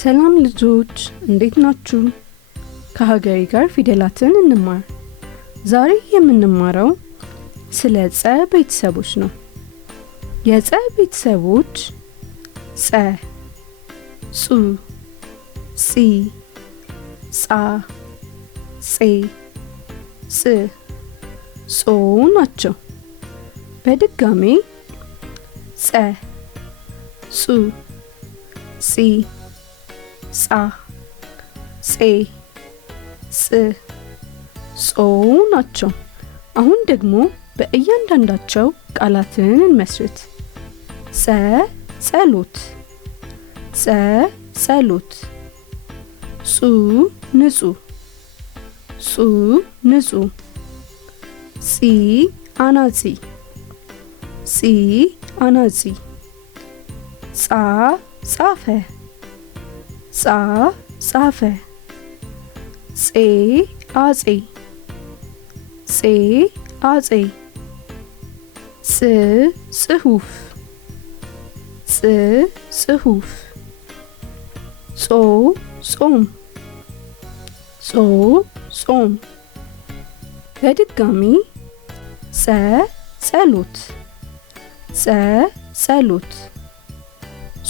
ሰላም ልጆች እንዴት ናችሁ? ከሀገሬ ጋር ፊደላትን እንማር። ዛሬ የምንማረው ስለ ጸ ቤተሰቦች ነው። የጸ ቤተሰቦች ጸ፣ ጹ፣ ጺ፣ ጻ፣ ጼ፣ ጽ፣ ጾ ናቸው። በድጋሜ ጸ፣ ጹ፣ ጺ፣ ጻ፣ ጼ፣ ጽ፣ ጾ ናቸው። አሁን ደግሞ በእያንዳንዳቸው ቃላትን እንመስርት። ጸ ጸሎት፣ ጸ ጸሎት። ጹ ንጹህ፣ ጹ ንጹህ። ጺ አናጺ፣ ጺ አናጺ። ጻ ጻፈ፣ ጻ ጻፈ። ጼ አጼ፣ ጼ አጼ። ጽ ጽሁፍ፣ ጽ ጽሁፍ። ጾ ጾም፣ ጾ ጾም። በድጋሚ ጸ ጸሎት፣ ጸ ጸሎት።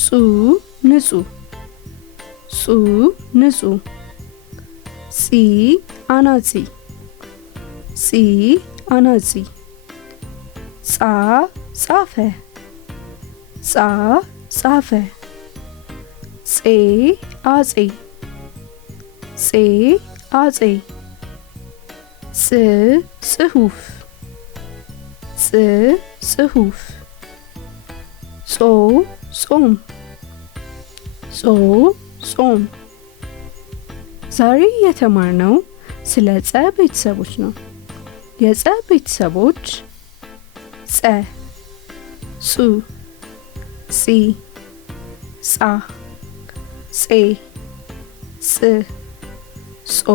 ጹ ንጹህ፣ ጹ ንጹህ። ጺ አናጺ፣ ጺ አናጺ። ጻ ጻፈ፣ ጻ ጻፈ። ጼ አጼ፣ ጼ አጼ። ጽ ጽሁፍ፣ ጽ ጽሁፍ። ጾ ጾም፣ ጾ ጾም። ዛሬ የተማርነው ስለ ጸ ቤተሰቦች ነው። የጸ ቤተሰቦች ጸ፣ ጹ፣ ጺ፣ ጻ፣ ጼ፣ ጽ፣ ጾ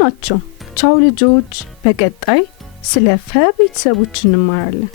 ናቸው። ቻው ልጆች፣ በቀጣይ ስለ ፈ ቤተሰቦች እንማራለን።